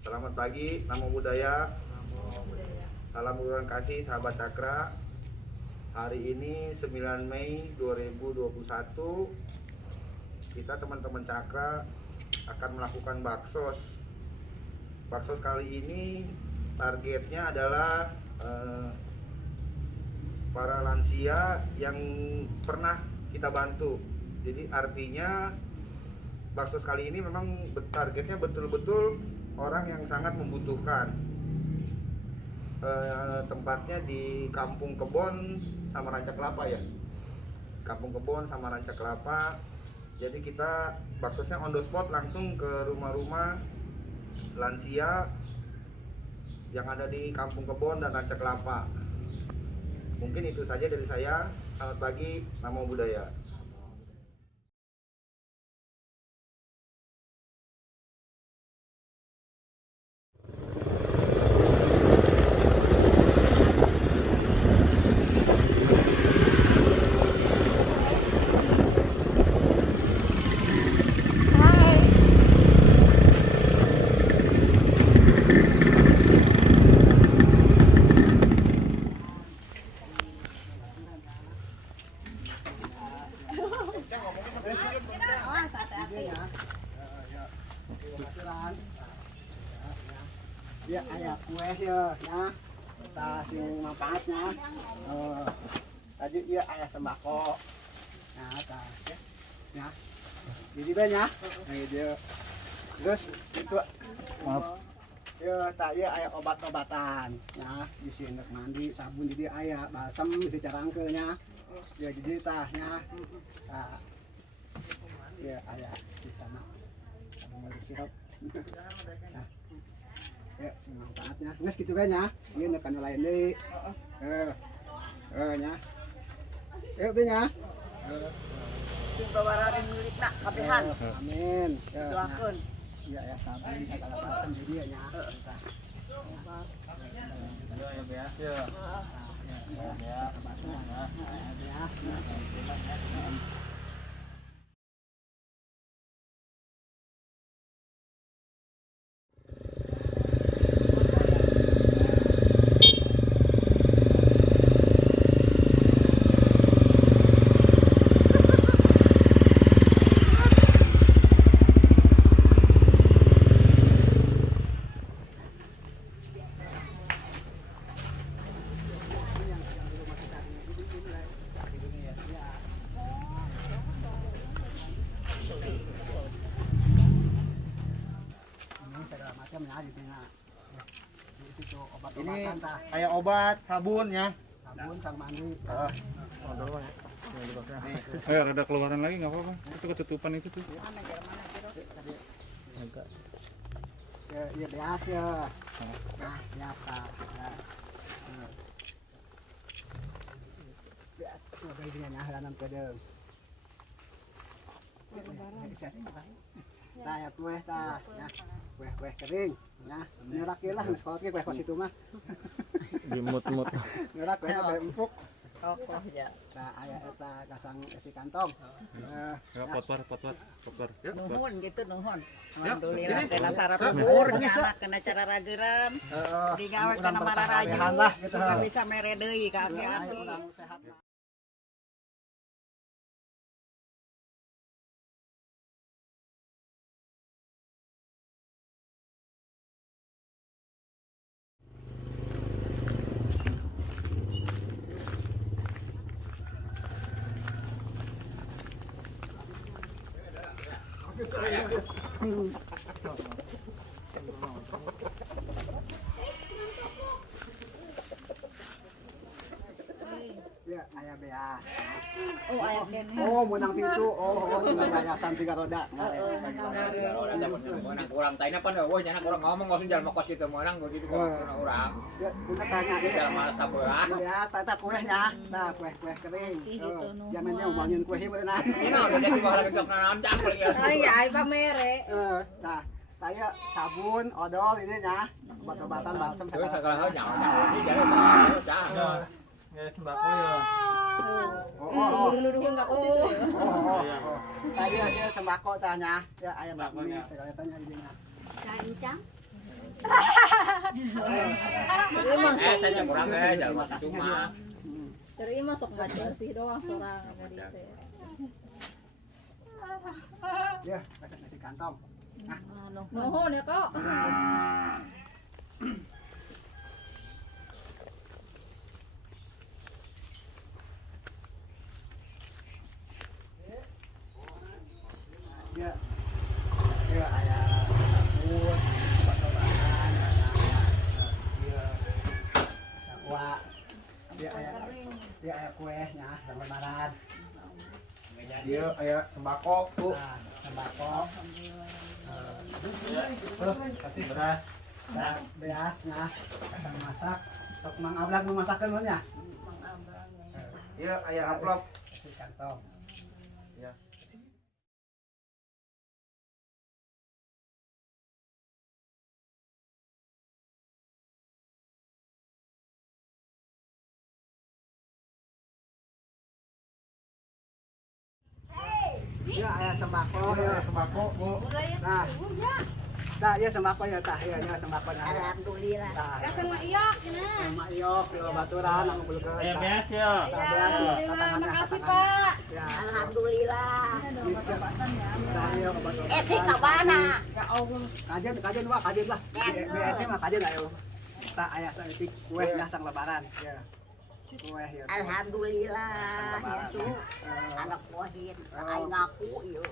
Selamat pagi, Namo Buddhaya. Salam Guru Kasih sahabat Cakra. Hari ini 9 Mei 2021, kita teman-teman Cakra akan melakukan baksos. Baksos kali ini targetnya adalah para lansia yang pernah kita bantu. Jadi artinya baksos kali ini memang targetnya betul-betul orang yang sangat membutuhkan. Tempatnya di Kampung Kebon sama Ranca Kelapa ya. Kampung Kebon sama Ranca Kelapa. Jadi kita baksosnya on the spot langsung ke rumah-rumah lansia yang ada di Kampung Kebon dan Ranca Kelapa. Mungkin itu saja dari saya. Selamat pagi, Namo Buddhaya. Ya ayah kue ya, kita sing manfaatnya. Tadi ya ayah sembako, ya, jadi banyak. Nah dia, terus itu, ya tak ya ayah obat-obatan, ya di sini mandi, sabun jadi ayah balsam di carangkelnya, ya jadi tahnya, ya ayah di tanah, sabun sirup. Ya, manfaatnya. Nges gitu banyak. Ini nekan lain deh. Nya. Nya. Bawararin milik nak kabehan. Amin. Doakeun. Ya ya sabun segala macam jadi nya. Ya beas ya. Ya. Ini Kayak obat, sabun ya. sabun sama mandi. Rada keluaran lagi nggak apa-apa. Itu ketutupan itu tuh. Ya beas ya. Nah, biasa. Beas. Udah ini nyahalan kedeng. Nah, ya kue ta, ya. Kue kering, ya. Nyerakilah sekolah kue kos itu mah. Dimut-mut. Nyerak kue empuk. Tokoh ya. Nah, aya eta kasang isi kantong. Ya potwar. Nuhun gitu nuhun. Alhamdulillah kena sarapan bur nyala kena cara rageran. Digawe kena mararaju. lah gitu. Bisa mere deui ka aki-aki. Urang sehat. Ya, ayah beas. Oh aya kene. Oh, menang itu. Oh, yayasan 3 roda. Menang kurang tanya pan eueuh nya kurang ngomong ngos jalan kos kitu menang gitu kurang. Ya, kita tanya deh. Jalan malas sabelah. Ya, tata kuehnya. Nah, kue kering. Zamannya umangin kue beunang. Ini udah jadi bahala kecok nancang lagi. Ay ay pamere. Nah, saya sabun, odol ini nya. Obat-obatan balsam Terus segala. segala hal nyawa ini jadi salah cah. Ya sembako ya. Dulu enggak kos itu. Tadi dia sembako tanya. Ya, ayam bakmi segala tanya ini nya. Cancang. Terima Saya kurang dalam waktu cuma. terima sok maju sih doang seorang dari teh. Ya, kasih kantong. Nuhun ya kok. Ya. Ya aya sabun, obat-obatan, ya. Sakwa. Ya aya kuehnya, lebaran. Dia aya sembako tuh. Nah, sembako. Kasih beras. Nah, beas nah, kasang masak. Tok Mang Ablag nu masakeun nya. Iya, aya amplop. Kasih kantong. Ya. Ya aya sembako, ya Sembako, Bu. Nah. Nah, ya sembako ya tah, ya sembako nah. Alhamdulillah. Sama iyok ya baturan anu bulkeun. Ya beas ya. Makasih Pak. Ya. Alhamdulillah. Saya obat-obatan. Si kabana. Kajen wah kajen lah. BS mah kajen ayo. Tak aya saeutik kue ya sang lebaran. Ya. Kue ya. Alhamdulillah. Ya tuh. Anak pohin. Aing ngaku ieu.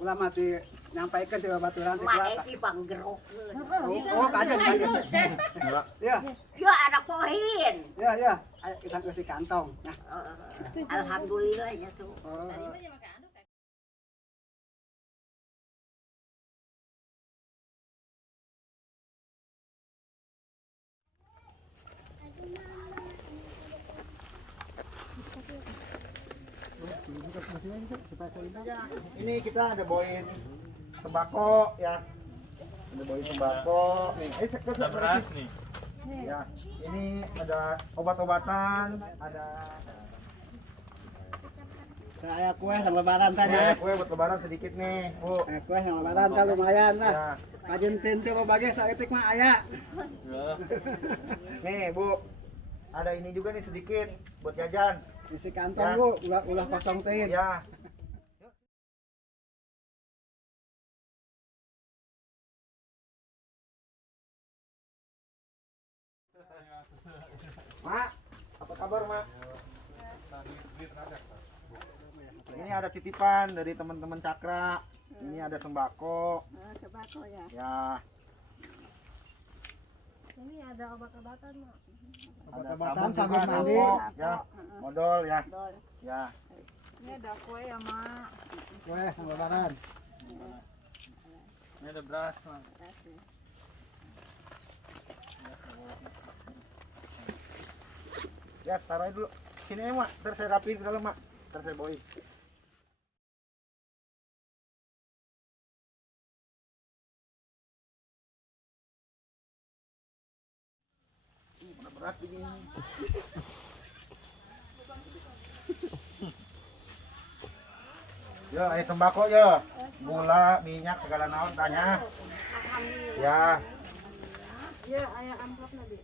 Ulah mati nyampaikeun ti babaturan ti Mak kula. eki panggerokeun. Oh, kajen. Ya. Ya anak pohin. Ya. Ayo kita kasih kantong. Nah. Alhamdulillah ya tuh. Ini kita ada bawain sembako ya. Ada bawain sembako. Nih, ada beras nih. Ya, ini ada obat-obatan, ada Nah, aya kue sang lebaran tanya. kue buat lebaran sedikit nih, Bu. Kue sang lebaran kan lumayan lah. Ya. Kajen tintil lo bagi saeutik mah aya. Nih, Bu. Ada ini juga nih sedikit buat jajan. Isi kantong Ya. Bu, ulah kosong teh. Ya. Mak, apa kabar, Mak? Ini ada titipan dari teman-teman Cakra. Ini ada sembako. Sembako ya. Ya, Ini ada obat-obatan, Mak. ada Obat-obatan, sabun sabun juga, mandi. sampo, ya, modal ya. Dol. Ya. Ini ada kue ya, Mak. Kue sang lebaran. Ini ada beras, Mak. Ya, taruh aja dulu. Sini ya, Mak. Ntar saya rapiin ke dalam, Mak. Ntar saya bawain. Udah berat begini. Ya, ayo sembako ya. Gula, minyak, segala naon tanya. Ya. Ya, ayah amplop nanti.